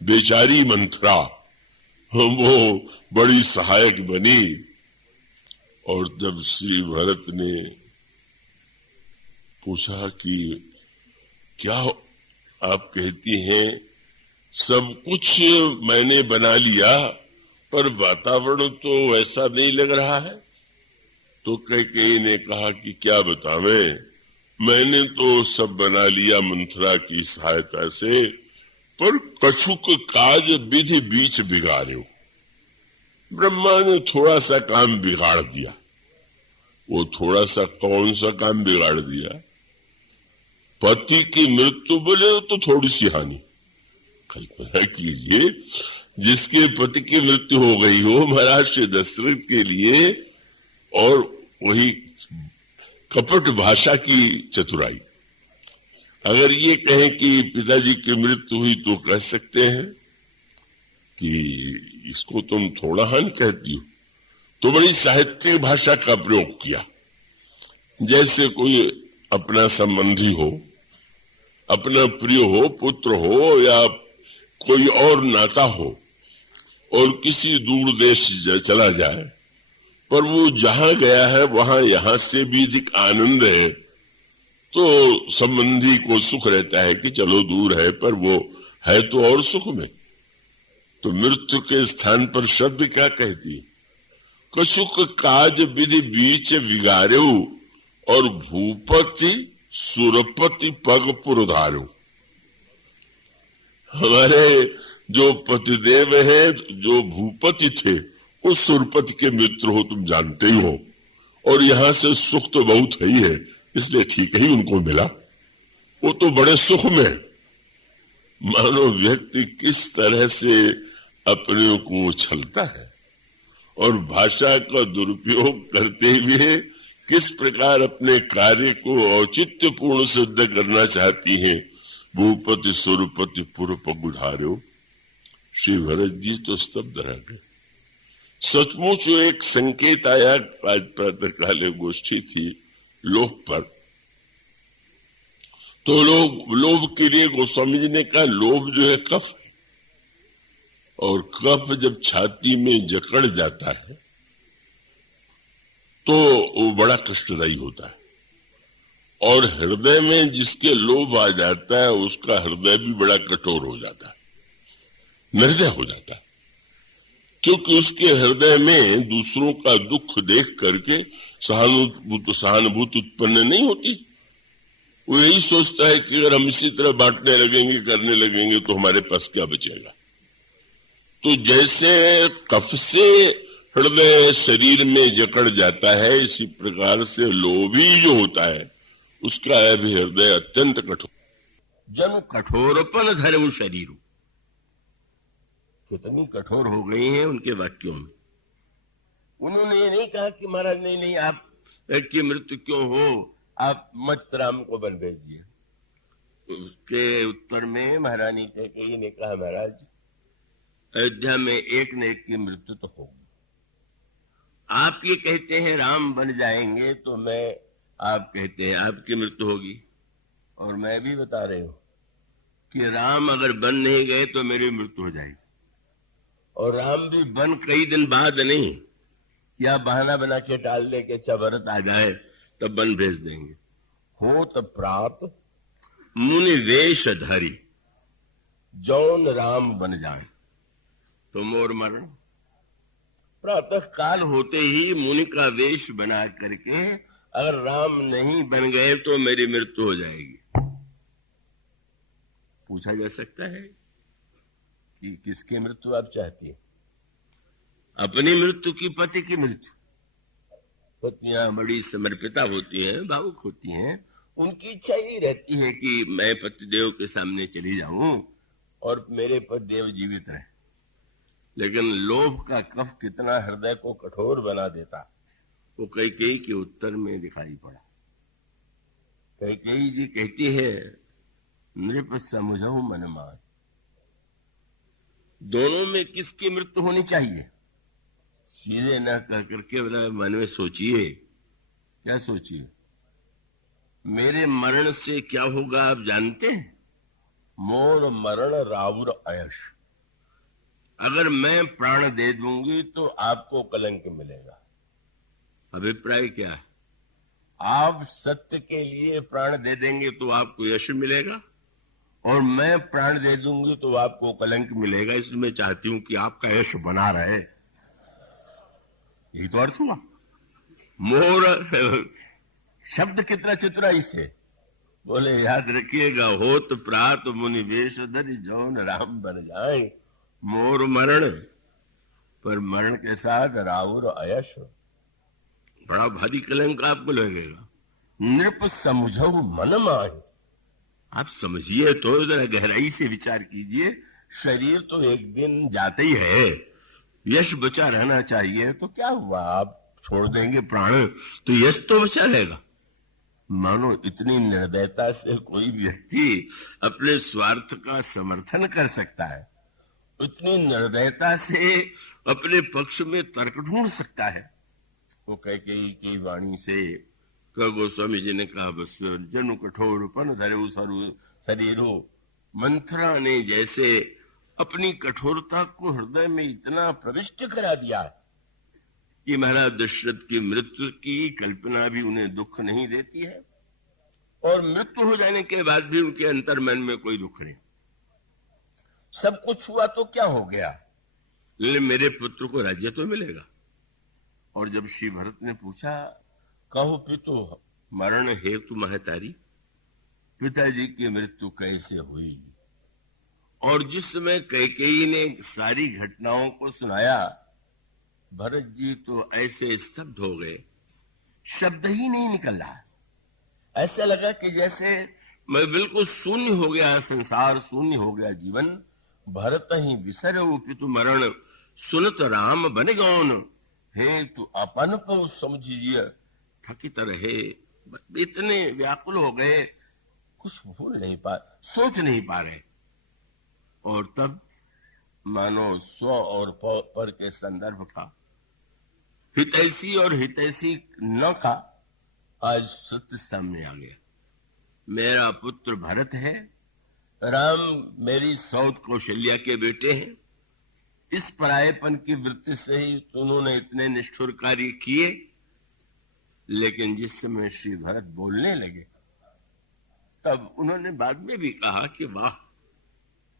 बेचारी मंथरा वो बड़ी सहायक बनी। और जब श्री भरत ने पूछा कि क्या आप कहती हैं सब कुछ मैंने बना लिया पर वातावरण तो वैसा नहीं लग रहा है, तो कैकेयी ने कहा कि क्या बतावें, मैंने तो सब बना लिया मंथरा की सहायता से, पर कछुक काज विधि बीच बिगाड़ो। ब्रह्मा ने थोड़ा सा काम बिगाड़ दिया। वो थोड़ा सा कौन सा काम बिगाड़ दिया? पति की मृत्यु बोले तो थोड़ी सी हानि। कल्पना कीजिए, जिसके पति की मृत्यु हो गई हो महाराज श्री दशरथ के लिए, और वही कपट भाषा की चतुराई। अगर ये कहें कि पिताजी की मृत्यु हुई तो कह सकते हैं कि इसको तुम थोड़ा हानि कहती हो, तो बड़ी साहित्यिक भाषा का प्रयोग किया। जैसे कोई अपना संबंधी हो, अपना प्रिय हो, पुत्र हो या कोई और नाता हो, और किसी दूर देश चला जाए, पर वो जहां गया है वहां यहां से भी अधिक आनंद है, तो संबंधी को सुख रहता है कि चलो दूर है पर वो है तो और सुख में। तो मृत्यु के स्थान पर शब्द क्या कहती है? कछुक काज विधि बीच विगार्यो और भूपति सुरपति पग पुरधारो। हमारे जो पतिदेव हैं, जो भूपति थे, वो सुरपति के मित्र हो, तुम जानते ही हो, और यहां से सुख तो बहुत ही है, इसलिए ठीक ही उनको मिला। वो तो बड़े सुख में। मानो व्यक्ति किस तरह से अपने को छलता है और भाषा का दुरुपयोग करते हुए किस प्रकार अपने कार्य को औचित्यपूर्ण सिद्ध करना चाहती हैं। भूपति सुरपति पुर पगुधार्यो। श्री भरत जी तो स्तब्ध रह गए। सचमुच एक संकेत आया। आज प्रातः काले गोष्ठी थी लोभ पर, तो लोभ के लिए गोस्वामी जी ने कहा लोभ जो है कफ है, और कफ जब छाती में जकड़ जाता है तो वो बड़ा कष्टदायी होता है। और हृदय में जिसके लोभ आ जाता है उसका हृदय भी बड़ा कठोर हो जाता है, निर्दय हो जाता है, क्योंकि उसके हृदय में दूसरों का दुख देख करके सहानुभूति उत्पन्न नहीं होती। वो यही सोचता है कि अगर हम इसी तरह बांटने लगेंगे, करने लगेंगे, तो हमारे पास क्या बचेगा। तो जैसे कफ से हृदय शरीर में जकड़ जाता है, इसी प्रकार से लोभी जो होता है उसका भी हृदय अत्यंत कठोर। जन कठोरपन धर्म शरीर। कितनी कठोर हो गई हैं उनके वाक्यों में। उन्होंने ये नहीं कहा कि महाराज नहीं आप की मृत्यु क्यों हो, आप मत राम को वन भेजिए। उसके उत्तर में महारानी कैकेयी ने कहा महाराज अयोध्या में एक न एक की मृत्यु तो होगी। आप ये कहते हैं राम बन जाएंगे, तो मैं आप कहते हैं आपकी मृत्यु होगी। और मैं भी बता रही हूं कि राम अगर बन नहीं गए तो मेरी मृत्यु हो जाएगी। और राम भी बन कई दिन बाद नहीं, या बहाना बना के टाल दे के अच्छा भरत आ जाए तब बन भेज देंगे। हो तब प्राप्त मुनि वेश धरी, जौन राम बन जाए तो मोर मरण। प्रातः काल होते ही मुनि का वेश बना करके अगर राम नहीं बन गए तो मेरी मृत्यु हो जाएगी। पूछा जा सकता है कि किसकी मृत्यु आप चाहती हैं? अपनी मृत्यु की पति की मृत्यु। पत्नियां बड़ी समर्पिता होती हैं, भावुक होती हैं, उनकी इच्छा ही रहती है कि मैं पतिदेव के सामने चली जाऊं और मेरे पतिदेव जीवित रहे। लेकिन लोभ का कफ कितना हृदय को कठोर बना देता, वो कैकेयी के उत्तर में दिखाई पड़ा। कैकेयी जी कहती है नृप समझऊ मन मान। दोनों में किसकी मृत्यु होनी चाहिए? सीधे न कह करके मन में सोचिए। क्या सोचिए? मेरे मरण से क्या होगा आप जानते हैं? मोर मरण रावुर अयश। अगर मैं प्राण दे दूंगी तो आपको कलंक मिलेगा। अभिप्राय क्या है? आप सत्य के लिए प्राण दे देंगे तो आपको यश मिलेगा, और मैं प्राण दे दूंगी तो आपको कलंक मिलेगा। इसलिए मैं चाहती हूं कि आपका यश बना रहे। यही तो अर्थ हुआ। मोर शब्द कितना चित्राई से बोले, याद रखिएगा, होत प्रात मुनि वेश धरि जौन राम बन जाए। मोर मरण, पर मरण के साथ राहुर अयश, बड़ा भारी कलंक आपको लगेगा। नृप समझो मन माहि, आप समझिए तो, जरा गहराई से विचार कीजिए। शरीर तो एक दिन जाते ही है, यश बचा रहना चाहिए। तो क्या हुआ, आप छोड़ देंगे प्राण तो यश तो बचा रहेगा। मानो इतनी निर्दयता से कोई व्यक्ति अपने स्वार्थ का समर्थन कर सकता है, इतनी निर्दयता से अपने पक्ष में तर्क ढूंढ सकता है। वो कैकेयी की वाणी से गोस्वामी जी ने कहा, बस जनु कठोरपन धरे शरीरो। मंथरा ने जैसे अपनी कठोरता को हृदय में इतना प्रविष्ट करा दिया कि महाराज दशरथ की मृत्यु की कल्पना भी उन्हें दुख नहीं देती है, और मृत्यु हो जाने के बाद भी उनके अंतर्मन में कोई दुख नहीं। सब कुछ हुआ तो क्या हो गया, लेकिन मेरे पुत्र को राज्य तो मिलेगा। और जब श्री भरत ने पूछा, कहो पितु मरण हेतु महतारी, पिताजी की मृत्यु कैसे हुई? और जिस समय कैकेयी ने सारी घटनाओं को सुनाया, भरत जी तो ऐसे स्तब्ध हो गए, शब्द ही नहीं निकल रहा। ऐसा लगा कि जैसे मैं बिल्कुल शून्य हो गया, संसार शून्य हो गया, जीवन। भरत ही विसर पितु मरण, सुनत राम बन गौन, हे तू अपन को समझिए थकित रहे। इतने व्याकुल हो गए, कुछ भूल नहीं पा, सोच नहीं पा रहे। और तब मानो स्व और पर के संदर्भ का, हितैषी और हितैषी न का आज सत्य सामने आ गया। मेरा पुत्र भरत है, राम मेरी सौत कौशल्या के बेटे हैं। इस परायेपन की वृत्ति से ही उन्होंने इतने निष्ठुर कार्य किए। लेकिन जिस समय श्री भरत बोलने लगे, तब उन्होंने बाद में भी कहा कि वाह,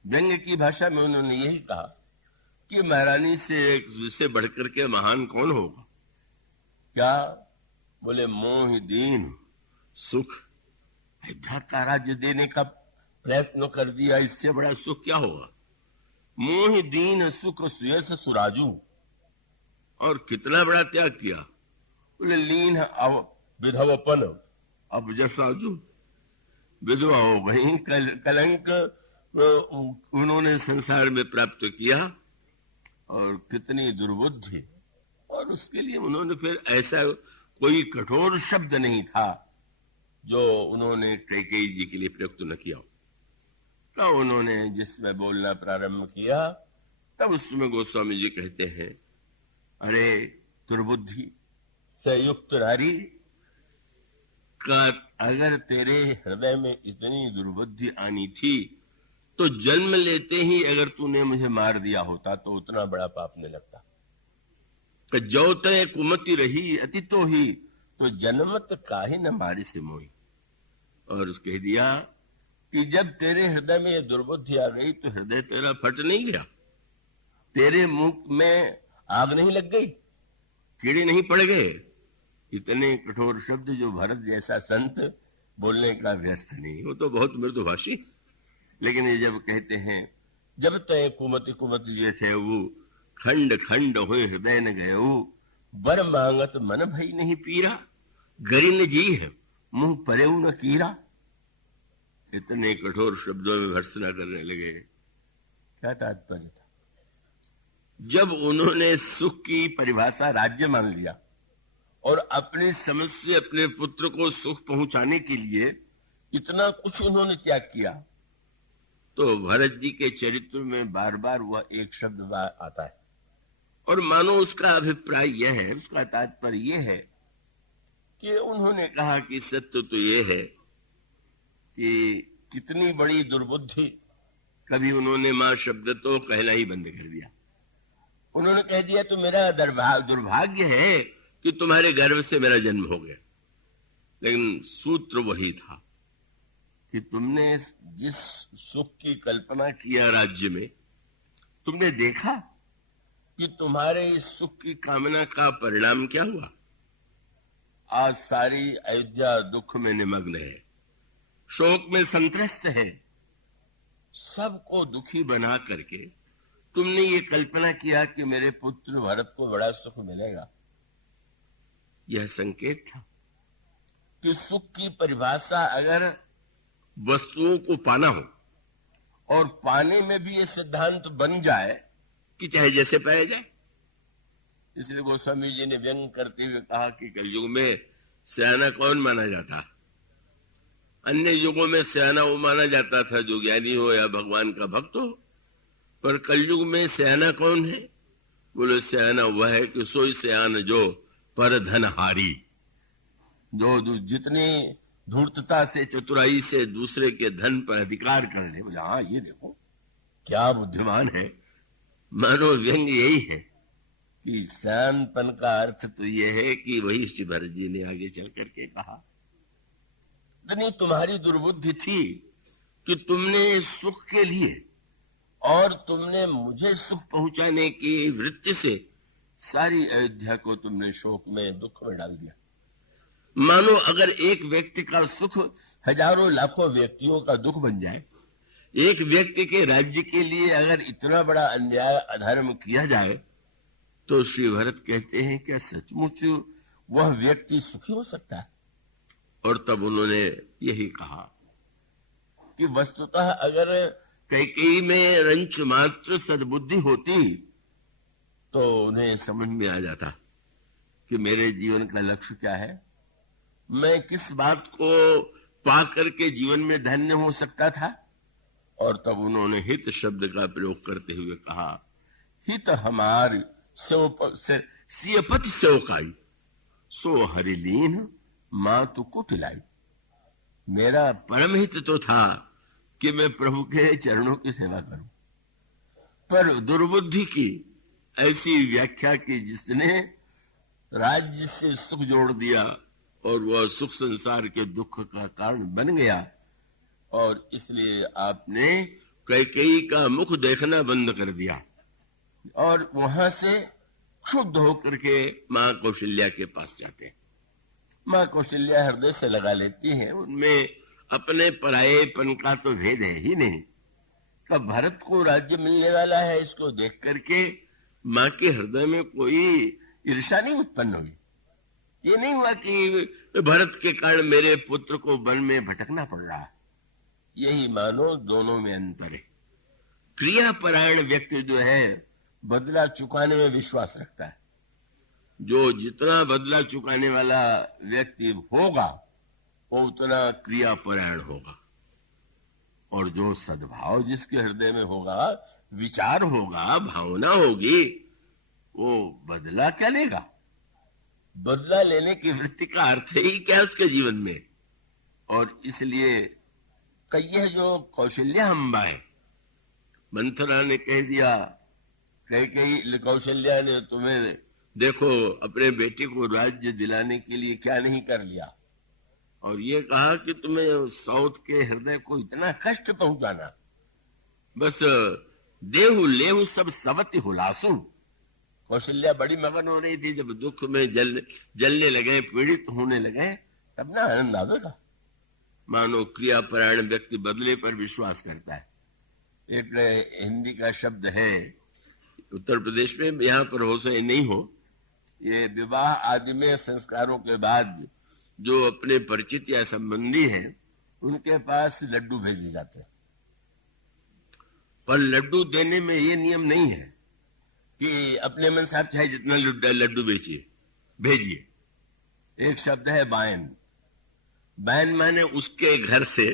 व्यंग्य की भाषा में उन्होंने यही कहा कि महारानी से बढ़कर के महान कौन होगा। क्या बोले, मोह दीन सुख, अयोध्या का राज्य देने का प्रयत्न कर दिया, इससे बड़ा सुख क्या होगा। मोह दीन सुख सुयस सुराजू, और कितना बड़ा त्याग किया। बोले, लीन विधवपन अब जसाजू, विधवा हो गई, कलंक उन्होंने संसार में प्राप्त किया, और कितनी दुर्बुद्धि। और उसके लिए उन्होंने फिर ऐसा कोई कठोर शब्द नहीं था जो उन्होंने कैकेयी जी के लिए प्रयुक्त न किया। तो उन्होंने जिसमें बोलना प्रारंभ किया, तब उसमें गोस्वामी जी कहते हैं, अरे दुर्बुद्धि से युक्त नारी का अगर तेरे हृदय में इतनी दुर्बुद्धि आनी थी तो जन्म लेते ही अगर तूने मुझे मार दिया होता तो उतना बड़ा पाप न लगता। जो तय कुमति रही अति तो ही, तो जन्मत काहे न मारी से मोही। और कह दिया कि जब तेरे हृदय में यह दुर्बुद्धि आ गई तो हृदय तेरा फट नहीं गया, तेरे मुख में आग नहीं लग गई, कीड़े नहीं पड़ गए। इतने कठोर शब्द जो भरत जैसा संत बोलने का व्यस्त नहीं, वो तो बहुत मृदुभाषी। लेकिन ये जब कहते हैं, जब तय कुमति कुमति ये थे वो, खंड खंड हुए हृदय न गए, बर मांगत मन भई नहीं पीरा, गरिन जी है मुंह परे न कीरा। इतने कठोर शब्दों में भर्त्सना करने लगे। क्या तात्पर्य था? जब उन्होंने सुख की परिभाषा राज्य मान लिया और अपनी समझ से अपने पुत्र को सुख पहुंचाने के लिए इतना कुछ उन्होंने त्याग किया, तो भरत जी के चरित्र में बार बार वह एक शब्द आता है। और मानो उसका अभिप्राय यह है, उसका तात्पर्य यह है कि उन्होंने कहा कि सत्य तो यह है कि कितनी बड़ी दुर्बुद्धि, कभी उन्होंने मां शब्द तो कहना ही बंद कर दिया। उन्होंने कह दिया तो मेरा दुर्भाग्य है कि तुम्हारे गर्भ से मेरा जन्म हो गया। लेकिन सूत्र वही था कि तुमने जिस सुख की कल्पना किया राज्य में, तुमने देखा कि तुम्हारे इस सुख की कामना का परिणाम क्या हुआ। आज सारी अयोध्या दुख में निमग्न है, शोक में संत्रस्त है। सबको दुखी बना करके तुमने ये कल्पना किया कि मेरे पुत्र भरत को बड़ा सुख मिलेगा। यह संकेत था कि सुख की परिभाषा अगर वस्तुओं को पाना हो और पाने में भी ये सिद्धांत बन जाए कि चाहे जैसे पाया जाए। इसलिए गोस्वामी जी ने व्यंग करते हुए कहा कि कलयुग में सयाना कौन माना जाता। अन्य युगों में सयाना वो माना जाता था जो ज्ञानी हो या भगवान का भक्त हो, पर कलयुग में सयाना कौन है? बोले सयाना वह है कि सोई सयान जो पर धनहारी, जो जितनी धूर्तता से चतुराई से दूसरे के धन पर अधिकार कर ले। बोले हाँ, ये देखो क्या बुद्धिमान है। मानो व्यंग यही है कि सयानपन का अर्थ तो यह है कि वही श्री भरत जी ने आगे चल करके कहा, नहीं तुम्हारी दुर्बुद्धि थी कि तुमने सुख के लिए और तुमने मुझे सुख पहुंचाने की वृत्ति से सारी अयोध्या को तुमने शोक में दुख में डाल दिया। मानो अगर एक व्यक्ति का सुख हजारों लाखों व्यक्तियों का दुख बन जाए, एक व्यक्ति के राज्य के लिए अगर इतना बड़ा अन्याय अधर्म किया जाए, तो श्री भरत कहते हैं क्या सचमुच वह व्यक्ति सुखी हो सकता है? और तब उन्होंने यही कहा कि वस्तुतः अगर कैकेयी में रंच मात्र सद्बुद्धि होती तो उन्हें समझ में आ जाता कि मेरे जीवन का लक्ष्य क्या है, मैं किस बात को पा करके जीवन में धन्य हो सकता था। और तब उन्होंने हित शब्द का प्रयोग करते हुए कहा, हित हमारी सियपति सेवकाई सो हरिलीन मां तू कुटिलाई। मेरा परम हित तो था कि मैं प्रभु के चरणों की सेवा करूं, पर दुर्बुद्धि की ऐसी व्याख्या की जिसने राज्य से सुख जोड़ दिया और वह सुख संसार के दुख का कारण बन गया। और इसलिए आपने कैकेयी का मुख देखना बंद कर दिया और वहां से क्षुब्ध होकर के मां कौशल्या के पास जाते हैं। मां कौशल्या हृदय से लगा लेती हैं, उनमें अपने परायेपन का तो भेद है ही नहीं। कब भरत को राज्य मिलने वाला है, इसको देख करके मां के हृदय में कोई ईर्ष्या नहीं उत्पन्न हुई। ये नहीं हुआ कि भरत के कारण मेरे पुत्र को वन में भटकना पड़ रहा है। यही मानो दोनों में अंतर है। क्रियापरायण व्यक्ति जो है बदला चुकाने में विश्वास रखता है। जो जितना बदला चुकाने वाला व्यक्ति होगा वो उतना क्रियापरायण होगा, और जो सद्भाव जिसके हृदय में होगा, विचार होगा, भावना होगी, वो बदला क्या लेगा। बदला लेने की वृत्ति का अर्थ ही क्या उसके जीवन में। और इसलिए कई जो कौशल्या अम्बा है, मंथरा ने कह दिया, कई कौशल्या ने तुम्हें देखो अपने बेटे को राज्य दिलाने के लिए क्या नहीं कर लिया, और ये कहा कि तुम्हें साउथ के हृदय को इतना कष्ट पहुंचाना। बस देहु लेहु सब सवति हुलासु। कौशल्या बड़ी मगन हो रही थी, जब दुख में जलने लगे, पीड़ित होने लगे, तब ना आनंद आवेगा। मानो क्रियापरायण व्यक्ति बदले पर विश्वास करता है। एक हिंदी का शब्द है, उत्तर प्रदेश में, यहां पर हो सके नहीं हो, ये विवाह आदि में संस्कारों के बाद जो अपने परिचित या संबंधी हैं उनके पास लड्डू भेजे जाते हैं। पर लड्डू देने में ये नियम नहीं है कि अपने मन से आप चाहे जितना लड्डू भेजिए। एक शब्द है बायन। बायन माने उसके घर से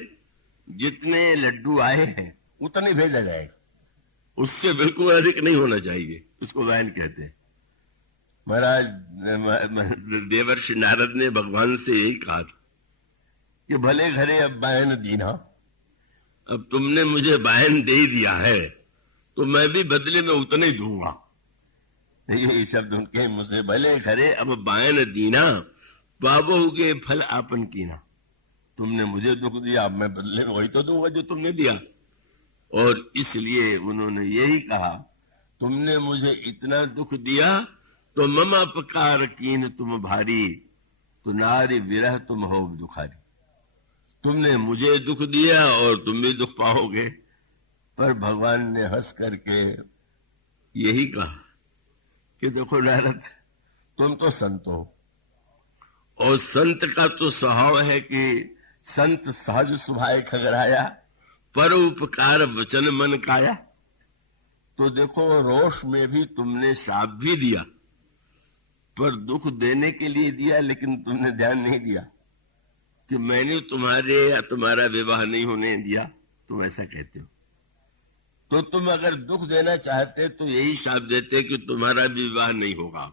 जितने लड्डू आए हैं उतने भेजा जाएगा, उससे बिल्कुल अधिक नहीं होना चाहिए, उसको बायन कहते हैं। महाराज देवर्षि नारद ने भगवान से यही कहा था कि भले घरे अब बायन दीना, अब तुमने मुझे बायन दे दिया है तो मैं भी बदले में उतना ही दूंगा। यही शब्द उनके मुझसे भले खरे अब बायन दीना, बाबू के फल आपन कीना। तुमने मुझे दुख दिया, अब मैं बदले में वही तो दूंगा जो तुमने दिया। और इसलिए उन्होंने यही कहा, तुमने मुझे इतना दुख दिया तो मम अपकार कीन तुम भारी, तो नारी विरह तुम हो दुखारी। तुमने मुझे दुख दिया और तुम भी दुख पाओगे। पर भगवान ने हंस करके यही कहा कि देखो नारद, तुम तो संत हो, और संत का तो स्वभाव है कि संत सहज सुभाए खगराया, पर उपकार वचन मन काया। तो देखो, रोष में भी तुमने शाप भी दिया, पर दुख देने के लिए दिया, लेकिन तुमने ध्यान नहीं दिया कि मैंने तुम्हारे या तुम्हारा विवाह नहीं होने दिया, तुम ऐसा कहते हो। तो तुम अगर दुख देना चाहते तो यही शाप देते कि तुम्हारा विवाह नहीं होगा।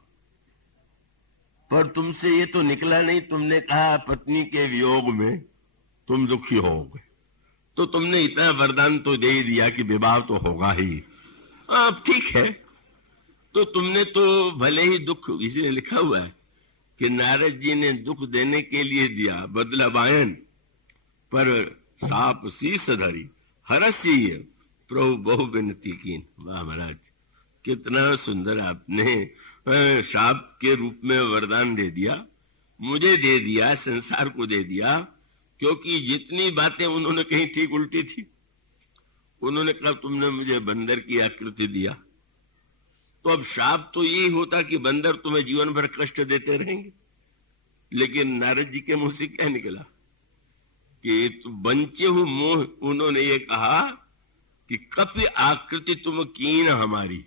पर तुमसे ये तो निकला नहीं, तुमने कहा पत्नी के वियोग में तुम दुखी होगे, तो तुमने इतना वरदान तो दे ही दिया कि विवाह तो होगा ही। अब ठीक है, तो तुमने तो भले ही दुख, इसीलिए लिखा हुआ है कि नारद जी ने दुख देने के लिए दिया बदला बायन, पर साप शीस धरी हरसी प्रभु बहु विनती कीन। वाह महाराज, कितना सुंदर आपने शाप के रूप में वरदान दे दिया, मुझे दे दिया, संसार को दे दिया। क्योंकि जितनी बातें उन्होंने कही ठीक उल्टी थी। उन्होंने कहा तुमने मुझे बंदर की आकृति दिया, तो अब शाप तो यही होता कि बंदर तुम्हें जीवन भर कष्ट देते रहेंगे। लेकिन नारद जी के मुंह से क्या निकला कि बंचे हु मोह, उन्होंने ये कहा कि कपि आकृति तुम कीन हमारी,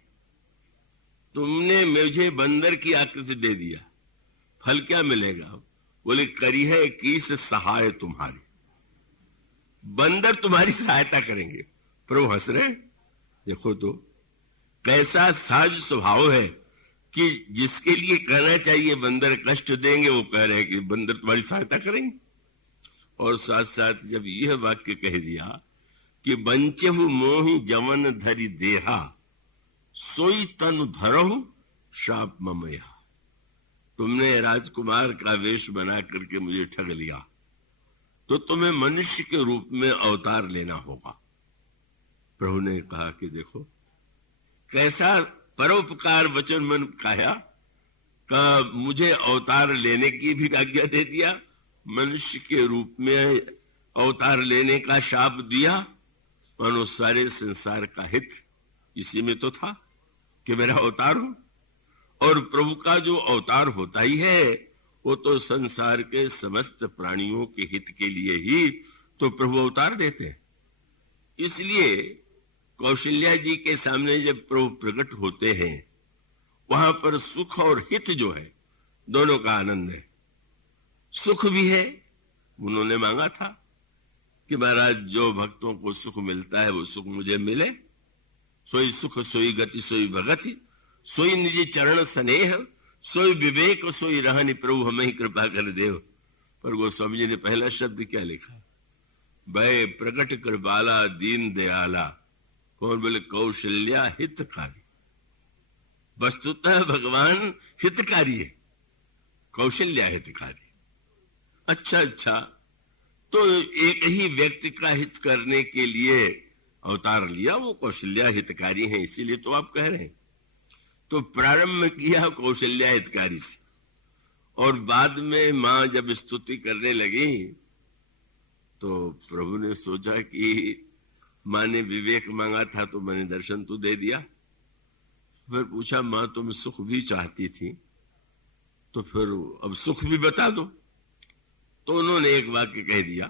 तुमने मुझे बंदर की आकृति दे दिया, फल क्या मिलेगा? बोले करी है किस सहाय तुम्हारी, बंदर तुम्हारी सहायता करेंगे। प्रभु हंस रहे। देखो तो कैसा सहज स्वभाव है कि जिसके लिए कहना चाहिए बंदर कष्ट देंगे, वो कह रहे हैं कि बंदर तुम्हारी सहायता करेंगे। और साथ साथ जब यह वाक्य कह दिया कि बंचहु मोहि जवन धरि देहा, सोई तनु धरहु शाप ममया, तुमने राजकुमार का वेश बना करके मुझे ठग लिया, तो तुम्हें मनुष्य के रूप में अवतार लेना होगा। प्रभु ने कहा कि देखो कैसा परोपकार वचन मन काया का, मुझे अवतार लेने की भी आज्ञा दे दिया, मनुष्य के रूप में अवतार लेने का शाप दिया, और सारे संसार का हित इसी में तो था कि मेरा अवतार हो। और प्रभु का जो अवतार होता ही है वो तो संसार के समस्त प्राणियों के हित के लिए ही तो प्रभु अवतार देते हैं। इसलिए कौशल्या जी के सामने जब प्रभु प्रकट होते हैं, वहां पर सुख और हित जो है दोनों का आनंद है। सुख भी है, उन्होंने मांगा था कि महाराज जो भक्तों को सुख मिलता है वो सुख मुझे मिले, सोई सुख सोई गति सोई भगति, सोई निज चरण स्नेह, सोई विवेक सोई रहनी प्रभु हमें ही कृपा कर देव। पर गोस्वामी जी ने पहला शब्द क्या लिखा? भय प्रकट कृपाला दीन दयाला। कौन? बोले कौशल्या हितकारी। वस्तुतः भगवान हितकारी है, कौशल्या हितकारी। अच्छा, तो एक ही व्यक्ति का हित करने के लिए अवतार लिया, वो कौशल्या हितकारी है, इसीलिए तो आप कह रहे हैं। तो प्रारंभ किया कौशल्या हितकारी से, और बाद में मां जब स्तुति करने लगी तो प्रभु ने सोचा कि मां ने विवेक मांगा था तो मैंने दर्शन तो दे दिया। फिर पूछा मां तुम सुख भी चाहती थी, तो फिर अब सुख भी बता दो। तो उन्होंने एक वाक्य कह दिया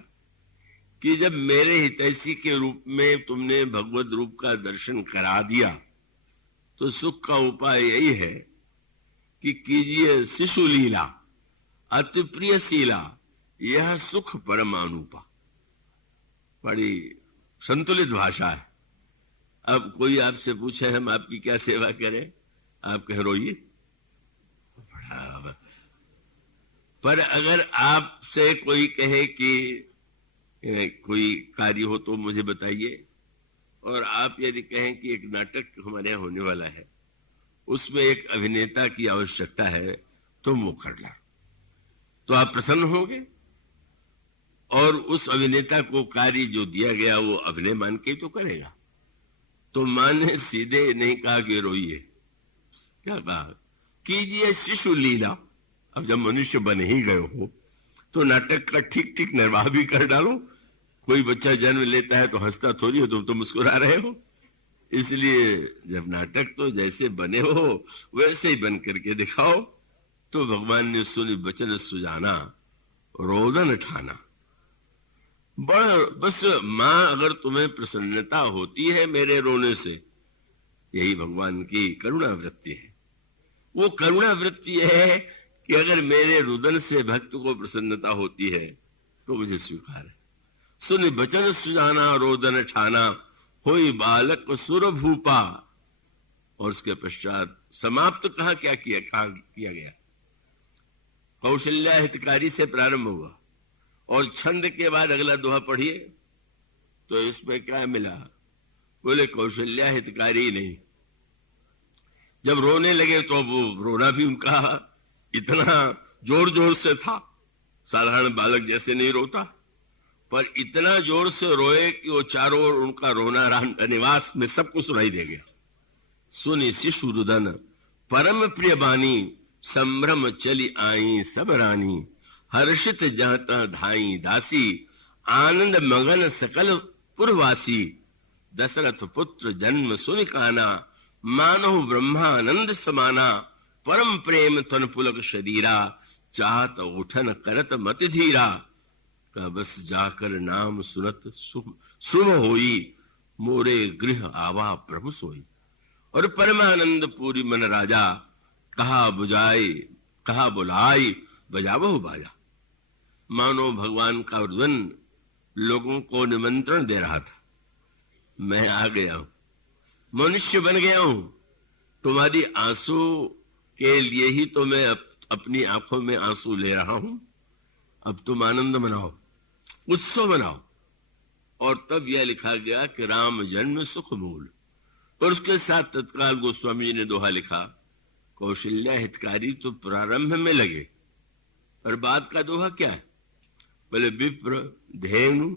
कि जब मेरे हितैषी के रूप में तुमने भगवत रूप का दर्शन करा दिया, तो सुख का उपाय यही है कि कीजिए शिशु लीला अति प्रिय शीला, यह सुख परमानुपा। बड़ी संतुलित भाषा है। अब कोई आपसे पूछे हम आपकी क्या सेवा करें, आप कह रोइए। पर अगर आपसे कोई कहे कि कोई कार्य हो तो मुझे बताइए, और आप यदि कहें कि एक नाटक हमारे यहाँ होने वाला है उसमें एक अभिनेता की आवश्यकता है, तुम वो करना। तो आप प्रसन्न होंगे और उस अभिनेता को कार्य जो दिया गया वो अभिनय मान के तो करेगा। तो मां ने सीधे नहीं कहा कि रोइए, क्या कहा, कीजिए शिशु लीला। अब जब मनुष्य बन ही गए हो तो नाटक का ठीक ठीक निर्वाह भी कर डालो। कोई बच्चा जन्म लेता है तो हंसता थोड़ी हो, तुम तो मुस्कुरा रहे हो। इसलिए जब नाटक तो जैसे बने हो वैसे ही बन करके दिखाओ। तो भगवान ने सुनी बचन सुजाना, रोदन ठाना। बस मां अगर तुम्हें प्रसन्नता होती है मेरे रोने से, यही भगवान की करुणा वृत्ति है। वो करुणा वृत्ति है कि अगर मेरे रुदन से भक्त को प्रसन्नता होती है तो मुझे स्वीकार है। सुन बचन सुजाना, रोदन ठाना, होई बालक सुर भूपा। और उसके पश्चात समाप्त कहा क्या किया गया? कौशल्या हितकारी से प्रारंभ हुआ और छंद के बाद अगला दोहा पढ़िए तो इसमें क्या मिला? बोले कौशल्या हितकारी नहीं। जब रोने लगे तो वो रोना भी उनका इतना जोर जोर से था, साधारण बालक जैसे नहीं रोता, पर इतना जोर से रोए कि वो चारों ओर उनका रोना निवास में सबको सुनाई दे गया। सुनी शिशु रुदन परम प्रिय बानी, संभ्रम चली आई सब रानी। हर्षित जहता धाई दासी, आनंद मगन सकल पुरवासी। दशरथ पुत्र जन्म सुनि काना, मानो ब्रह्मानंद समाना। परम प्रेम तन पुलक शरीरा, चाहत उठन करत मति धीरा। का बस जाकर नाम सुनत सुम होई, मोरे गृह आवा प्रभु सोई। और परमानंद पूरी मन राजा, कहा बुलाई बजावो बाजा। मानो भगवान का रुदन लोगों को निमंत्रण दे रहा था, मैं आ गया हूं, मनुष्य बन गया हूं। तुम्हारी आंसू के लिए ही तो मैं अपनी आंखों में आंसू ले रहा हूं। अब तुम आनंद मनाओ, उत्सव मनाओ। और तब यह लिखा गया कि राम जन्म सुख मूल। और उसके साथ तत्काल गोस्वामी जी ने दोहा लिखा, कौशल्या हितकारी तो प्रारंभ में लगे, और बाद का दोहा क्या है? बोले विप्र धेनु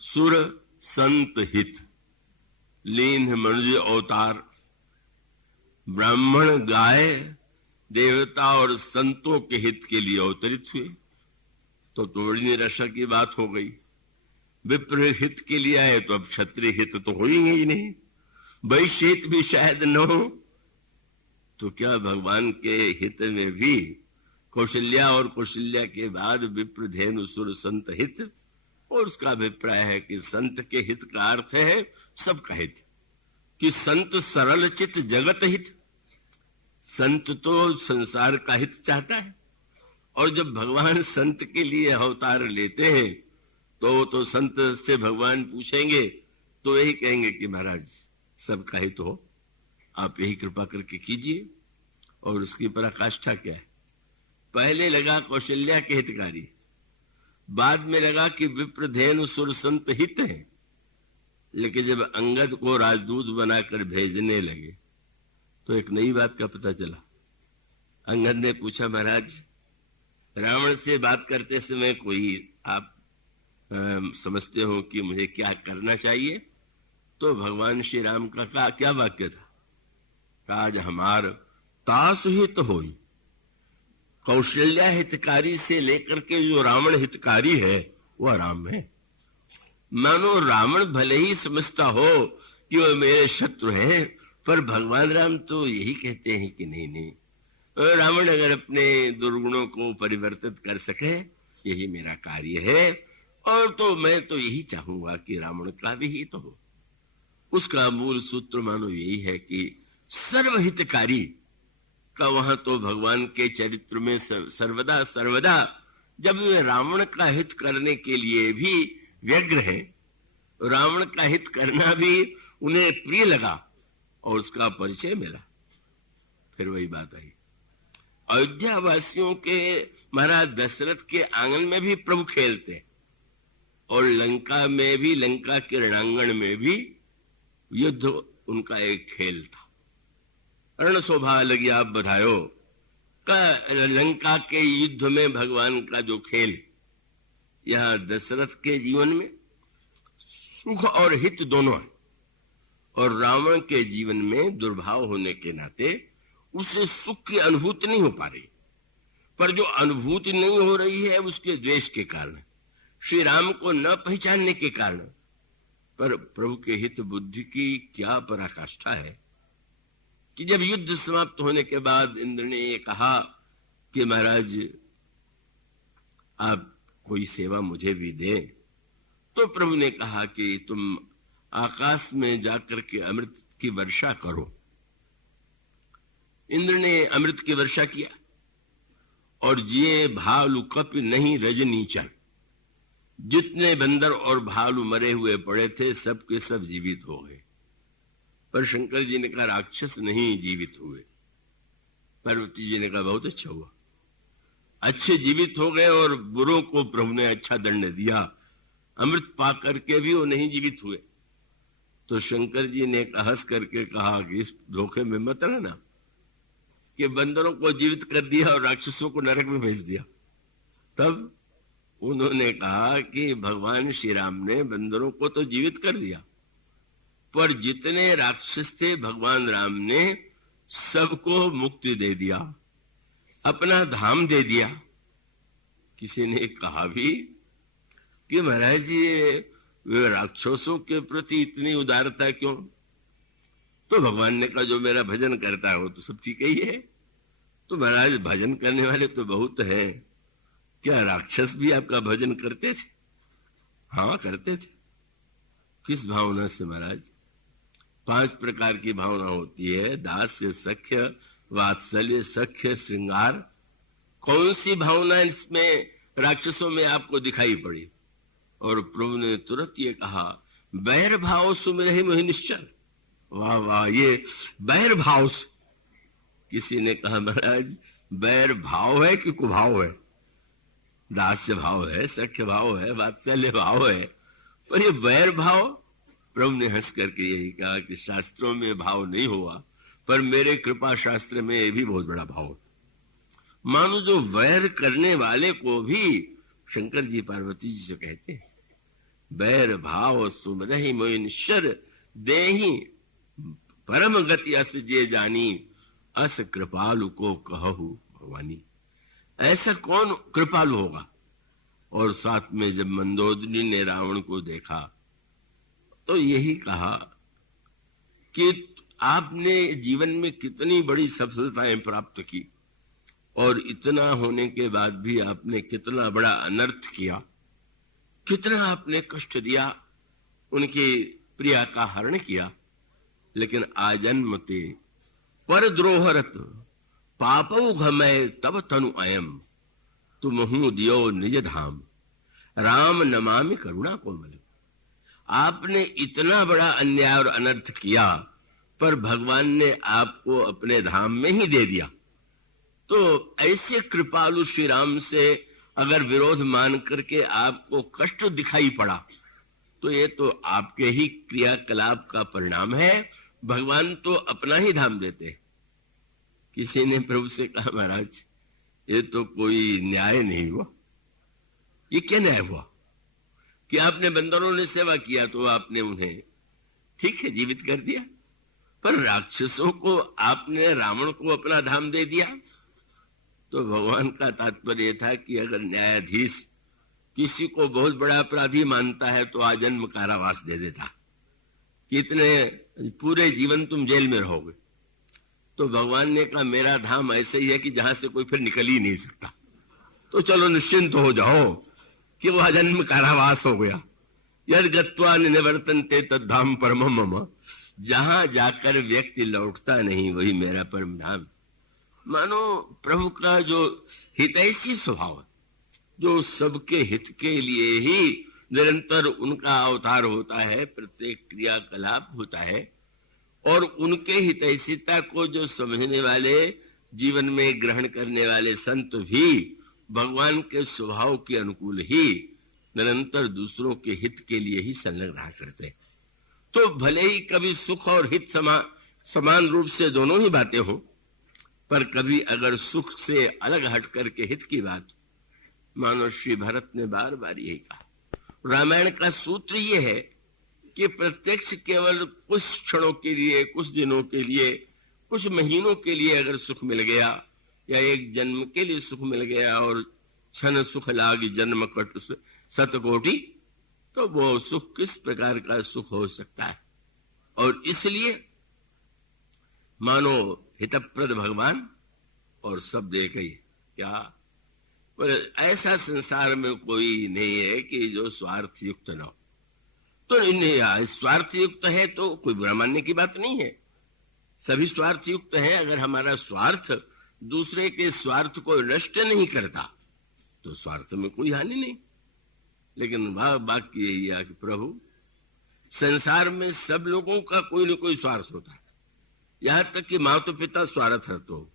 सुर संत हित, लीन मनुज अवतार। ब्राह्मण गाय देवता और संतों के हित के लिए अवतरित हुए। तो बड़ी निराशा की बात हो गई। विप्र हित के लिए आए तो अब क्षत्रिय हित तो हो ही नहीं, वैश्य भी शायद न हो। तो क्या भगवान के हित में भी कौशल्या और कौशल्या के बाद विप्र धेनु सुर संत हित? और उसका अभिप्राय है कि संत के हित का अर्थ है सबका हित, कि संत सरल चित जगत हित। संत तो संसार का हित चाहता है, और जब भगवान संत के लिए अवतार लेते हैं तो संत से भगवान पूछेंगे तो यही कहेंगे कि महाराज सबका हित हो, आप यही कृपा करके कीजिए। और उसकी पराकाष्ठा क्या है? पहले लगा कौशल्या के हितकारी, बाद में लगा कि विप्रधेनु सुर संत हित है। लेकिन जब अंगद को राजदूत बनाकर भेजने लगे तो एक नई बात का पता चला। अंगद ने पूछा, महाराज रावण से बात करते समय कोई आप समझते हो कि मुझे क्या करना चाहिए? तो भगवान श्री राम का क्या वाक्य था? काज हमार तास हित होई। कौशल्या हितकारी से लेकर के जो रावण हितकारी है वह राम है। मानो रावण भले ही समझता हो कि वह मेरे शत्रु हैं, पर भगवान राम तो यही कहते हैं कि नहीं, रावण अगर अपने दुर्गुणों को परिवर्तित कर सके यही मेरा कार्य है। और तो मैं तो यही चाहूंगा कि रावण का भी हित हो। उसका मूल सूत्र मानो यही है कि सर्वहितकारी का वहां तो भगवान के चरित्र में सर्वदा जब वे रावण का हित करने के लिए भी व्यग्र है, रावण का हित करना भी उन्हें प्रिय लगा और उसका परिचय मिला। फिर वही बात आई, अयोध्या वासियों के महाराज दशरथ के आंगन में भी प्रभु खेलते और लंका में भी, लंका के रणांगण में भी युद्ध उनका एक खेल था। रण शोभा लगी आप बधायो का लंका के युद्ध में भगवान का जो खेल, यहां दशरथ के जीवन में सुख और हित दोनों है, और रावण के जीवन में दुर्भाव होने के नाते उसे सुख की अनुभूति नहीं हो पा रही, पर जो अनुभूति नहीं हो रही है उसके द्वेष के कारण, श्री राम को न पहचानने के कारण। पर प्रभु के हित बुद्धि की क्या पराकाष्ठा है कि जब युद्ध समाप्त होने के बाद इंद्र ने ये कहा कि महाराज आप कोई सेवा मुझे भी दें, तो प्रभु ने कहा कि तुम आकाश में जाकर के अमृत की वर्षा करो। इंद्र ने अमृत की वर्षा किया और जिए भालू कप नहीं रजनीचर, जितने बंदर और भालू मरे हुए पड़े थे सब के सब जीवित हो गए। पर शंकर जी ने कहा राक्षस नहीं जीवित हुए। पार्वती जी ने कहा बहुत अच्छा हुआ, अच्छे जीवित हो गए और बुरों को प्रभु ने अच्छा दंड दिया, अमृत पा करके भी वो नहीं जीवित हुए। तो शंकर जी ने हंस करके कहा कि इस धोखे में मत रहना कि बंदरों को जीवित कर दिया और राक्षसों को नरक में भेज दिया। तब उन्होंने कहा कि भगवान श्री राम ने बंदरों को तो जीवित कर दिया, पर जितने राक्षस थे भगवान राम ने सबको मुक्ति दे दिया, अपना धाम दे दिया। किसी ने कहा भी कि महाराज जी राक्षसों के प्रति इतनी उदारता क्यों? तो भगवान ने कहा जो मेरा भजन करता है वो तो सब ठीक ही है। तो महाराज भजन करने वाले तो बहुत हैं, क्या राक्षस भी आपका भजन करते थे? हाँ करते थे। किस भावना से महाराज? 5 प्रकार की भावना होती है, दास्य, सख्य, वात्सल्य, सख्य, श्रृंगार। कौन सी भावना इसमें राक्षसों में आपको दिखाई पड़ी? और प्रभु ने तुरंत ये कहा बैर भाव सुमिरहि मोहि निश्चल। वाह वाह, ये बैर भाव से। किसी ने कहा महाराज बैर भाव है कि कुभाव है? दास्य भाव है, सख्य भाव है, वात्सल्य भाव है, पर ये बैर भाव? प्रभु ने हंस करके यही कहा कि शास्त्रों में भाव नहीं हुआ, पर मेरे कृपा शास्त्र में ये भी बहुत बड़ा भाव है। मानो जो वैर करने वाले को भी शंकर जी पार्वती जी से कहते हैं बैर भाव सुमरहि मोहि निश्चर देहि परम गति अस जे जानी अस कृपालु को कहु भवानी। ऐसा कौन कृपालु होगा? और साथ में जब मंदोदरी ने रावण को देखा तो यही कहा कि आपने जीवन में कितनी बड़ी सफलताएं प्राप्त की और इतना होने के बाद भी आपने कितना बड़ा अनर्थ किया, कितना आपने कष्ट दिया, उनकी प्रिया का हरण किया। लेकिन आजन्मते पर द्रोहरत पापौ घमय तब तनु अयम तुमहु दियो निज धाम राम नमामि करुणा कोमल। आपने इतना बड़ा अन्याय और अनर्थ किया, पर भगवान ने आपको अपने धाम में ही दे दिया। तो ऐसे कृपालु श्री राम से अगर विरोध मान करके आपको कष्ट दिखाई पड़ा तो ये तो आपके ही क्रियाकलाप का परिणाम है। भगवान तो अपना ही धाम देते। किसी ने प्रभु से कहा महाराज ये तो कोई न्याय नहीं हुआ। ये क्या न्याय हुआ कि आपने बंदरों ने सेवा किया तो आपने उन्हें ठीक है जीवित कर दिया, पर राक्षसों को आपने रावण को अपना धाम दे दिया। तो भगवान का तात्पर्य था कि अगर न्यायाधीश किसी को बहुत बड़ा अपराधी मानता है तो आजन्म कारावास दे देता कि इतने पूरे जीवन तुम जेल में रहोगे। तो भगवान ने कहा मेरा धाम ऐसे ही है कि जहां से कोई फिर निकल ही नहीं सकता, तो चलो निश्चिंत हो जाओ कि वो आजन्म कारावास हो गया। यद गत्वा निवर्तन्ते तद्धाम परमम मम, जहां जाकर व्यक्ति लौटता नहीं वही मेरा परम धाम। मानो प्रभु का जो हितैषी स्वभाव है, जो सबके हित के लिए ही निरंतर उनका अवतार होता है, प्रत्येक क्रियाकलाप होता है, और उनके हितैषिता को जो समझने वाले, जीवन में ग्रहण करने वाले संत भी भगवान के स्वभाव के अनुकूल ही निरंतर दूसरों के हित के लिए ही संलग्न रहा करते। तो भले ही कभी सुख और हित समान रूप से दोनों ही बातें हों, पर कभी अगर सुख से अलग हट करके हित की बात, मानो श्री भरत ने बार बार यही कहा। रामायण का सूत्र ये है कि प्रत्यक्ष केवल कुछ क्षणों के लिए, कुछ दिनों के लिए, कुछ महीनों के लिए अगर सुख मिल गया, या एक जन्म के लिए सुख मिल गया और क्षण सुख लाग जन्म कट सतकोटि, तो वो सुख किस प्रकार का सुख हो सकता है। और इसलिए मानो हितप्रद भगवान और शब्द एक ही। क्या पर ऐसा संसार में कोई नहीं है कि जो स्वार्थ युक्त न हो। तो स्वार्थ युक्त है तो कोई बुरा मानने की बात नहीं है, सभी स्वार्थ युक्त है। अगर हमारा स्वार्थ दूसरे के स्वार्थ को नष्ट नहीं करता तो स्वार्थ में कोई हानि नहीं। लेकिन बाकी यही है कि प्रभु, संसार में सब लोगों का कोई न कोई स्वार्थ होता है। यहां तक कि माता पिता स्वार्थ है, तो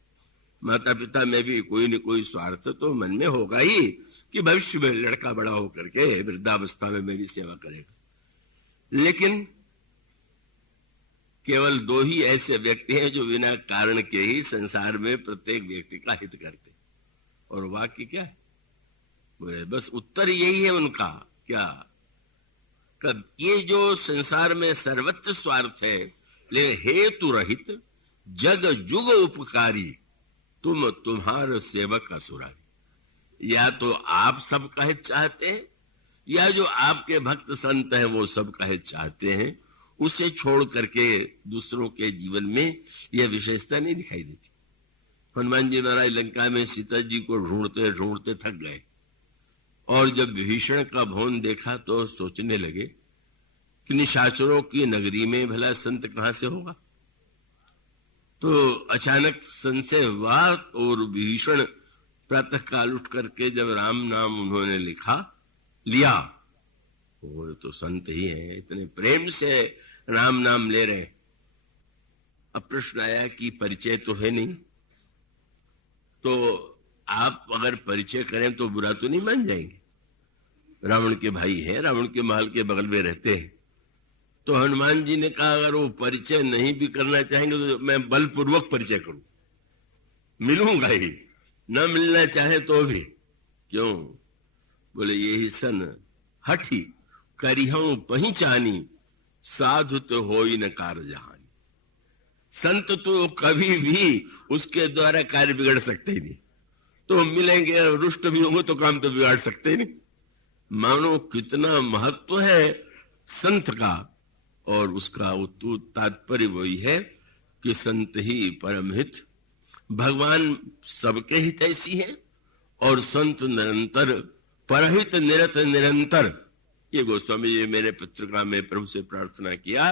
माता पिता में भी कोई न कोई स्वार्थ तो मन में होगा ही कि भविष्य में लड़का बड़ा होकर के वृद्धावस्था में मेरी सेवा करेगा। लेकिन केवल दो ही ऐसे व्यक्ति हैं जो बिना कारण के ही संसार में प्रत्येक व्यक्ति का हित करते, और वाक्य क्या है? बस उत्तर यही है उनका। क्या? कब ये जो संसार में सर्वत्र स्वार्थ है, ले हेतु रहित जग जुग उपकारी, तुम तुम्हारे सेवक असुरारी। या तो आप सबका हित चाहते हैं, या जो आपके भक्त संत हैं वो सबका हित चाहते हैं। उसे छोड़ करके दूसरों के जीवन में यह विशेषता नहीं दिखाई देती। हनुमान जी महाराज लंका में सीता जी को ढूंढते ढूंढते थक गए, और जब भीषण का भवन देखा तो सोचने लगे कि निशाचरों की नगरी में भला संत कहां से होगा। तो अचानक संशय हुआ, और भीषण प्रातः काल उठ करके जब राम नाम उन्होंने लिया, वो तो संत ही हैं, इतने प्रेम से राम नाम ले रहे। अब प्रश्न आया कि परिचय तो है नहीं, तो आप अगर परिचय करें तो बुरा तो नहीं मान जाएंगे। रावण के भाई हैं, रावण के महल के बगल में रहते हैं। तो हनुमान जी ने कहा अगर वो परिचय नहीं भी करना चाहेंगे तो मैं बलपूर्वक परिचय करूं, मिलूंगा ही, न मिलना चाहे तो भी। क्यों? बोले यही सन हठी करिहूं पहचानी, साधु तो हो ही न कार्य जहानी। संत तो कभी भी उसके द्वारा कार्य बिगड़ सकते ही नहीं, तो मिलेंगे रुष्ट भी होंगे तो काम तो बिगाड़ सकते ही नहीं। मानो कितना महत्व है संत का, और उसका तात्पर्य वही है कि संत ही परम हित। भगवान सबके हित ऐसी है, और संत निरंतर परहित निरत निरंतर। ये गोस्वामी जी मेरे पत्रिका में प्रभु से प्रार्थना किया,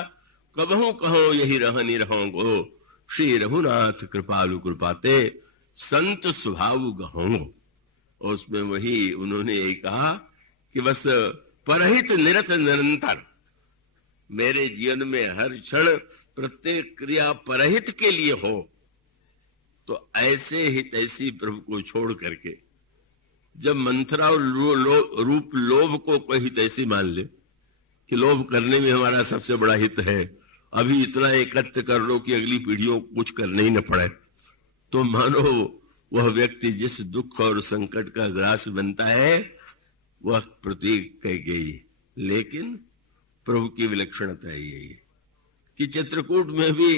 कबहू कहो यही रहनी रहोगो, श्री रघुनाथ कृपालु कृपाते, संत स्वभाव गहोगो। और उसमें वही उन्होंने यही कहा कि बस परहित निरत निरंतर, मेरे जीवन में हर क्षण प्रत्येक क्रिया परहित के लिए हो। तो ऐसे हित ऐसी प्रभु को छोड़ करके जब मंथरा और रूप लोभ को कोई हित ऐसी मान ले कि लोभ करने में हमारा सबसे बड़ा हित है, अभी इतना एकत्र कर लो कि अगली पीढ़ियों को कुछ करने ही न पड़े, तो मानो वह व्यक्ति जिस दुख और संकट का ग्रास बनता है वह प्रतीक कही गई। लेकिन प्रभु की विलक्षणता यही है कि चित्रकूट में भी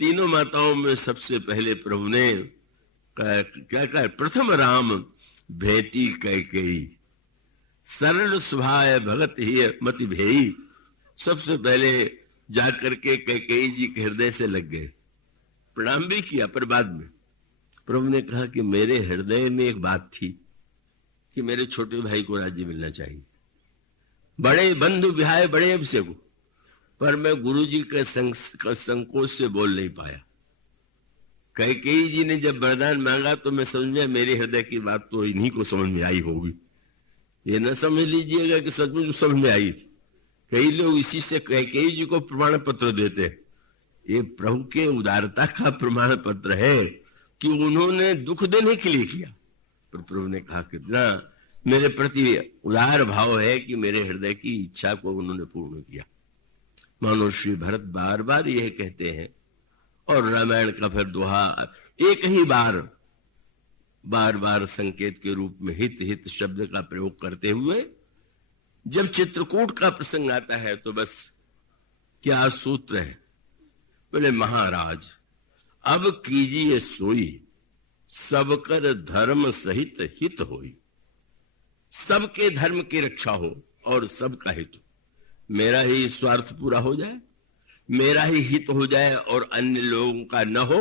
तीनों माताओं में सबसे पहले प्रभु ने क्या कहा? प्रथम राम भेटी कैकेयी, सरल स्वभाव भगत ही मति भेई। सबसे पहले जाकर के कैकेयी जी के हृदय से लग गए, प्रणाम भी किया, पर बाद में प्रभु ने कहा कि मेरे हृदय में एक बात थी कि मेरे छोटे भाई को राज्य मिलना चाहिए। बड़े बंधु विहाय बड़े अभिषेक, पर मैं गुरु जी के संकोच से बोल नहीं पाया। कैकेयी जी ने जब वरदान मांगा तो मैं समझ में मेरे हृदय की बात तो इन्हीं को समझ में आई होगी। ये न समझ लीजिएगा कि सचमुच समझ में आई थी। कई लोग इसी से कैकेयी जी को प्रमाण पत्र देते हैं। ये प्रभु के उदारता का प्रमाण पत्र है कि उन्होंने दुख देने के लिए किया, पर प्रभु ने कहा कितना मेरे प्रति उदार भाव है कि मेरे हृदय की इच्छा को उन्होंने पूर्ण किया। मानो श्री भरत बार बार यह कहते हैं और रामायण का फिर दोहा एक ही बार बार संकेत के रूप में हित हित शब्द का प्रयोग करते हुए जब चित्रकूट का प्रसंग आता है तो बस क्या सूत्र है, बोले महाराज अब कीजिए सोई सबकर धर्म सहित हित होई। सबके धर्म की रक्षा हो और सबका हित हो, मेरा ही स्वार्थ पूरा हो जाए, मेरा ही हित हो जाए और अन्य लोगों का न हो,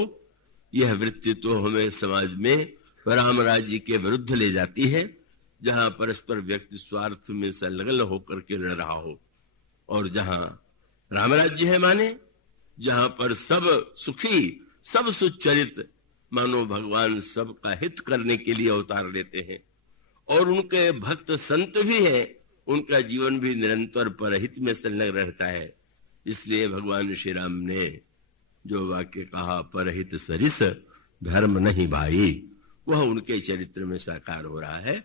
यह वृत्ति तो हमें समाज में राम राज्य के विरुद्ध ले जाती है, जहां परस्पर व्यक्ति स्वार्थ में संलग्न होकर के रह रहा हो। और जहां राम राज्य है माने जहां पर सब सुखी सब सुचरित, मानो भगवान सबका हित करने के लिए अवतार लेते हैं और उनके भक्त संत भी हैं, उनका जीवन भी निरंतर परहित में संलग्न रहता है। इसलिए भगवान श्री राम ने जो वाक्य कहा परहित सरिस धर्म नहीं भाई, वह उनके चरित्र में साकार हो रहा है।